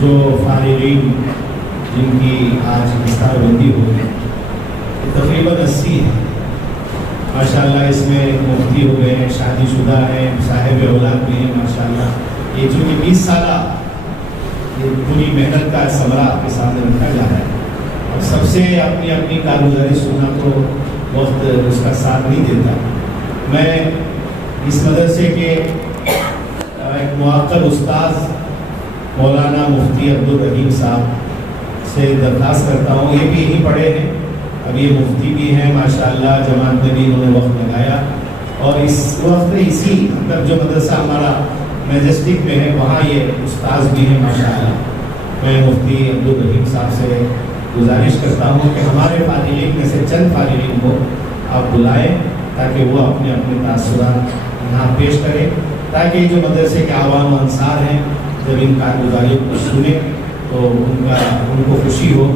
جو فارغین جن کی آج نثار بندی ہو گئی تقریباً 80 ہے ماشاءاللہ. اس میں مفتی ہو گئے ہیں، شادی شدہ ہیں، صاحب اولاد بھی ہیں ماشاءاللہ. یہ چونکہ 20 سالہ یہ پوری محنت کا ثمرہ آپ کے سامنے رکھا جا رہا ہے اور سب سے اپنی اپنی کارگزاری سننا تو وقت اس کا ساتھ نہیں دیتا. میں اس مدرسے کے ایک موقر استاذ مولانا مفتی عبدالرحیم صاحب سے درخواست کرتا ہوں. یہ بھی یہیں پڑھے ہیں، اب یہ مفتی بھی ہیں ماشاءاللہ. جماعت میں بھی انہوں نے وقت لگایا اور اس وقت اسی مطلب جو مدرسہ ہمارا میجسٹک میں ہے وہاں یہ استاذ بھی ہیں ماشاءاللہ. میں مفتی عبدالرحیم صاحب سے گزارش کرتا ہوں کہ ہمارے فارغین میں سے چند فارغین کو آپ بلائیں تاکہ وہ اپنے اپنے تاثرات یہاں پیش کریں، تاکہ جو مدرسے کے عوام و انصار ہیں جب ان کارگزاریوں کو سنیں تو ان کو خوشی ہو.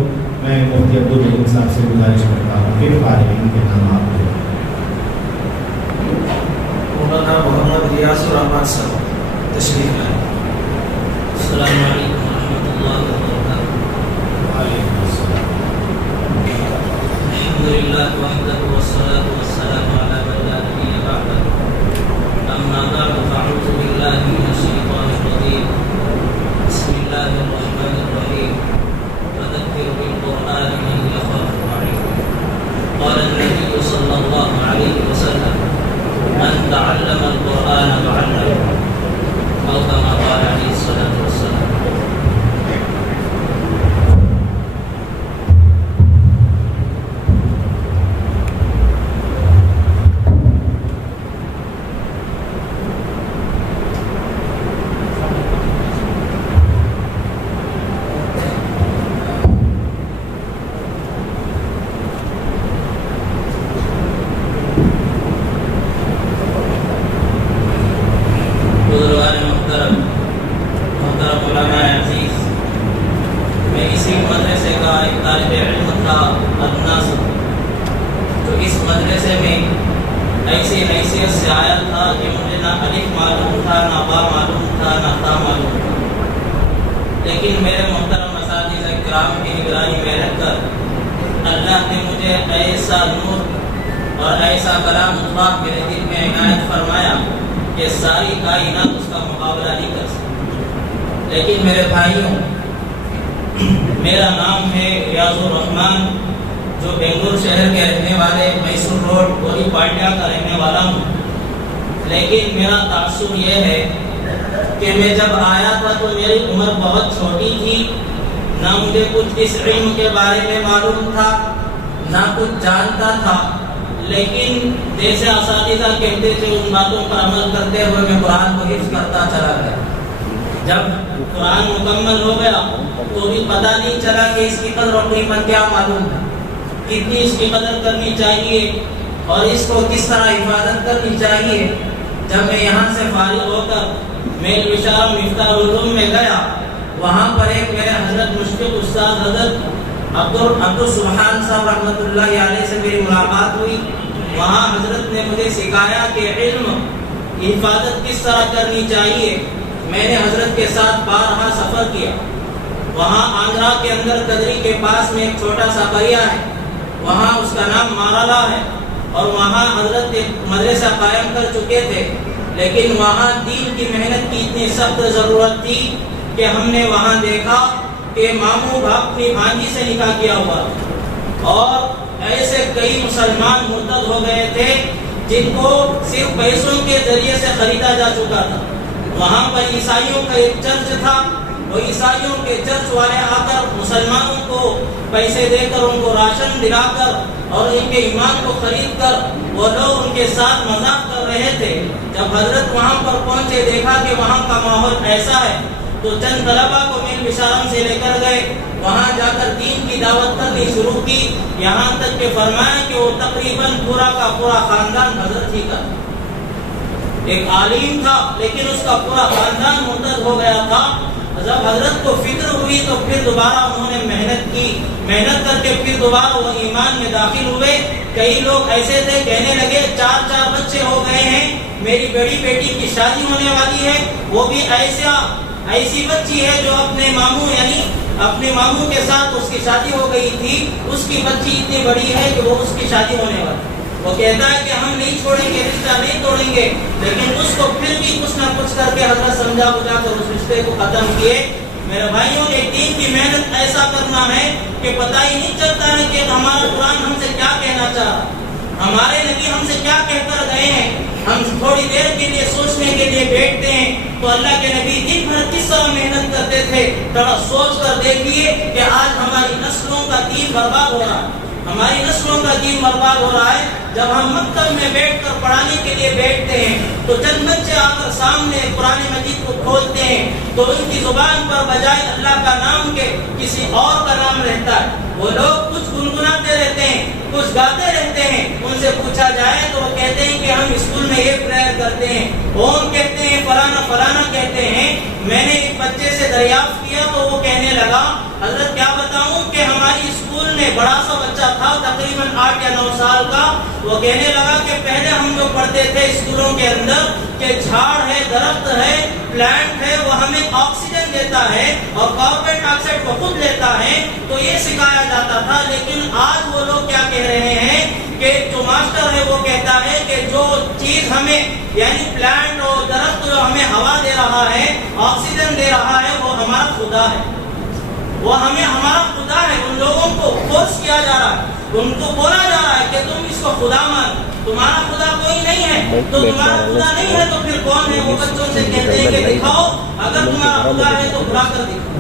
میں مفتی عبدالرحیم صاحب سے گزارش کرتا ہوں کہ فارغین کے نام آپ کو. مولانا محمد ریاض الرحمان صاحب تشریف لائیں. السلام علیکم ورحمۃ اللہ وبرکاتہ. وعلیکم السلام. الحمدللہ وحدہ والصلاۃ والسلام علی من لا نبی بعدہ. اما بعد فاعوذ باللہ من الشیطان الرجیم. بسم اللہ الرحمن الرحیم. فذکر بالقرآن من یخاف وعید. قال النبی صلی اللہ علیہ وسلم من تعلم القرآن وعلمه أو كما قال عليه الصلاة والسلام. میں اسی مدرسے کا ایک طالب علم تھا الناصر، جو اس مدرسے میں ایسی حیثیت سے آیا تھا کہ مجھے نہ الف معلوم تھا، نہ با معلوم تھا، نہ تا معلوم تھا. لیکن میرے محترم اساتذہ کرام کی نگرانی میں رہ کر اللہ نے مجھے ایسا نور اور ایسا کلام اللہ میرے دل میں عنایت فرمایا کہ ساری کائنات اس کا مقابلہ نہیں کر سکتی. لیکن میرے بھائیوں، میرا نام ہے ریاض الرحمان، جو بنگلور شہر کے رہنے والے، میسور روڈ گوری پاٹیا کا رہنے والا ہوں. لیکن میرا تاثر یہ ہے کہ میں جب آیا تھا تو میری عمر بہت چھوٹی تھی، نہ مجھے کچھ اس علم کے بارے میں معلوم تھا، نہ کچھ جانتا تھا. لیکن جیسے اساتذہ کہتے تھے ان باتوں پر عمل کرتے ہوئے میں قرآن کو حفظ کرتا چلا گیا. جب قرآن مکمل ہو گیا تو بھی پتہ نہیں چلا کہ اس کی قدر و قیمت کیا معلوم ہے، کتنی اس کی قدر کرنی چاہیے اور اس کو کس طرح حفاظت کرنی چاہیے. جب میں یہاں سے فارغ ہو کر میل بشارہ مفتاح العلوم میں گیا، وہاں پر ایک میرے حضرت مشفق استاد حضرت عبدالسبحان صاحب رحمۃ اللہ علیہ سے میری ملاقات ہوئی. وہاں حضرت نے مجھے سکھایا کہ علم حفاظت کس طرح کرنی چاہیے. میں نے حضرت کے ساتھ بارہا سفر کیا. وہاں آندھرا کے اندر کدری کے پاس میں ایک چھوٹا سا قریہ ہے، وہاں اس کا نام مارالا ہے، اور وہاں حضرت ایک مدرسہ قائم کر چکے تھے. لیکن وہاں دین کی محنت کی اتنی سخت ضرورت تھی کہ ہم نے وہاں دیکھا کہ ماموں باپ اپنی بھانجی سے نکاح کیا ہوا تھا، اور ایسے کئی مسلمان مرتد ہو گئے تھے جن کو صرف پیسوں کے ذریعے سے خریدا جا چکا تھا. وہاں پر عیسائیوں کا ایک چرچ تھا، وہ عیسائیوں کے چرچ والے آ کر مسلمانوں کو پیسے دے کر ان کو راشن دلا کر اور ان کے ایمان کو خرید کر وہ لوگ ان کے ساتھ مذاق کر رہے تھے. جب حضرت وہاں پر پہنچے، دیکھا کہ وہاں کا ماحول ایسا ہے تو چند طلبہ کو میل بشارم سے لے کر گئے. وہاں جا کر دین کی دعوت کرنی شروع کی، یہاں تک کہ فرمایا کہ وہ تقریباً پورا کا پورا خاندان حضرت ہی کا ایک عالم تھا، لیکن اس کا پورا خاندان مرتد ہو گیا تھا. جب حضرت کو فکر ہوئی تو پھر دوبارہ انہوں نے محنت کی، محنت کر کے پھر دوبارہ وہ ایمان میں داخل ہوئے. کئی لوگ ایسے تھے کہنے لگے 4 بچے ہو گئے ہیں، میری بڑی بیٹی کی شادی ہونے والی ہے، وہ بھی ایسا ایسی بچی ہے جو اپنے ماموں یعنی اپنے ماموں کے ساتھ اس کی شادی ہو گئی تھی، اس کی بچی اتنی بڑی ہے کہ وہ اس کی شادی ہونے والی، وہ کہتا ہے کہ ہم نہیں چھوڑیں گے، رشتہ نہیں توڑیں گے، لیکن اس کو پھر بھی کچھ نہ کچھ کر کے حضرت سمجھا بجھا کر اس رشتے کو ختم کیے۔ میرے بھائیوں، ایک دین کی محنت ایسا کرنا ہے کہ پتہ ہی نہیں چلتا ہے کہ ہمارا قرآن ہم سے کیا کہنا چاہ رہا ہے، ہمارے نبی ہم سے کیا کہہ کر گئے ہیں۔ ہم تھوڑی دیر کے لیے سوچنے کے لیے بیٹھتے ہیں تو اللہ کے نبی دن بھر کس طرح محنت کرتے تھے، تھوڑا سوچ کر دیکھیے کہ آج ہماری نسلوں کا دین برباد ہو رہا ہے، ہماری نسلوں کا دین برباد ہو رہا ہے۔ جب ہم مکتب میں بیٹھ کر پڑھانے کے لیے بیٹھتے ہیں تو چند بچے آ کر سامنے قرآن مجید کو کھولتے ہیں تو ان کی زبان پر بجائے اللہ کا نام کے کسی اور کا نام رہتا ہے، وہ لوگ کچھ گنگناتے رہتے ہیں، کچھ گاتے رہتے ہیں۔ ان سے پوچھا جائے تو وہ کہتے ہیں کہ ہم اسکول میں یہ پریئر کرتے ہیں، اوم کہتے ہیں، فلانا فلانا کہتے ہیں۔ میں نے ایک بچے سے دریافت کیا تو وہ کہنے لگا، حضرت کیا بتاؤں کہ ہماری اسکول میں بڑا سا بچہ تھا تقریباً 8 یا 9 سال کا، وہ کہنے لگا کہ پہلے ہم جو پڑھتے تھے اسکولوں کے اندر کہ جھاڑ ہے، درخت ہے، پلانٹ ہے، وہ ہمیں آکسیجن دیتا ہے اور کاربن ڈائی آکسائڈ کو خود لیتا ہے، تو یہ سکھایا جاتا تھا۔ لیکن آج وہ لوگ کیا کہہ رہے ہیں کہ جو ماسٹر ہے وہ کہتا ہے کہ جو چیز ہمیں یعنی پلانٹ اور درخت جو ہمیں ہوا دے رہا ہے، آکسیجن دے رہا ہے، وہ ہمارا خدا ہے، وہ ہمیں ہمارا خدا ہے۔ ان لوگوں کو فورس کیا جا رہا ہے، ان کو بولا جا رہا ہے کہ تم اس کو خدا مان، تمہارا خدا کوئی نہیں ہے، تو تمہارا خدا نہیں ہے تو پھر کون ہے؟ وہ بچوں سے کہتے ہیں کہ دکھاؤ، اگر تمہارا خدا ہے تو بلا کر دکھاؤ۔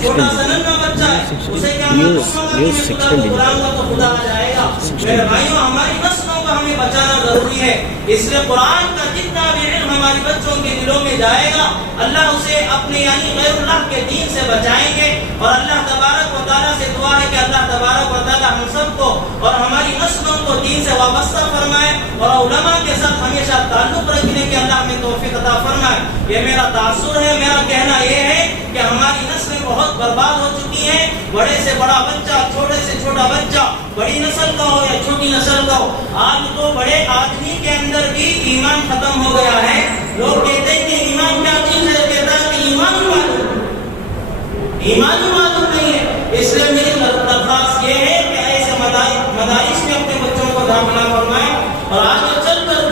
چھوٹا سا ننھا بچہ ہے، اسے کیا معلوم ہوگا کہ میں خدا کو بلاؤں گا تو خدا آ جائے گا؟ میرے بھائیوں، ہماری نسلوں کو ہمیں بچانا ضروری ہے، اس لیے قرآن کا جتنا بھی علم ہمارے بچوں کے دلوں میں جائے گا، اللہ اسے اپنے یعنی غیر اللہ کے دین سے بچائیں گے۔ اور اللہ تبارک و تعالیٰ سے دعا ہے کہ اللہ تبارک و تعالیٰ ہم سب کو اور ہماری نسلوں کو دین سے وابستہ فرمائے اور علماء کے ساتھ ہمیشہ تعلق رکھنے کے اللہ ہمیں توفیق عطا فرمائے۔ یہ میرا تاثر ہے، میرا کہنا یہ ہے کہ ہماری نسلیں بہت برباد ہو چکی ہیں، بڑے سے بڑا بچہ، چھوٹے سے چھوٹا بچہ، بڑی نسل کا ہو یا چھوٹی نسل کا ہو، آج تو بڑے آدمی کے اندر بھی ایمان ختم ہو گیا ہے۔ لوگ کہتے ہیں کہ ایمان کیا چیز ہے، کہتا ہے کہ ایمان ہی معلوم نہیں ہے۔ اس لیے میری درخواست یہ ہے کہ ایسے مدارس میں اپنے بچوں کو داخلہ فرمائیں اور آگے چل کر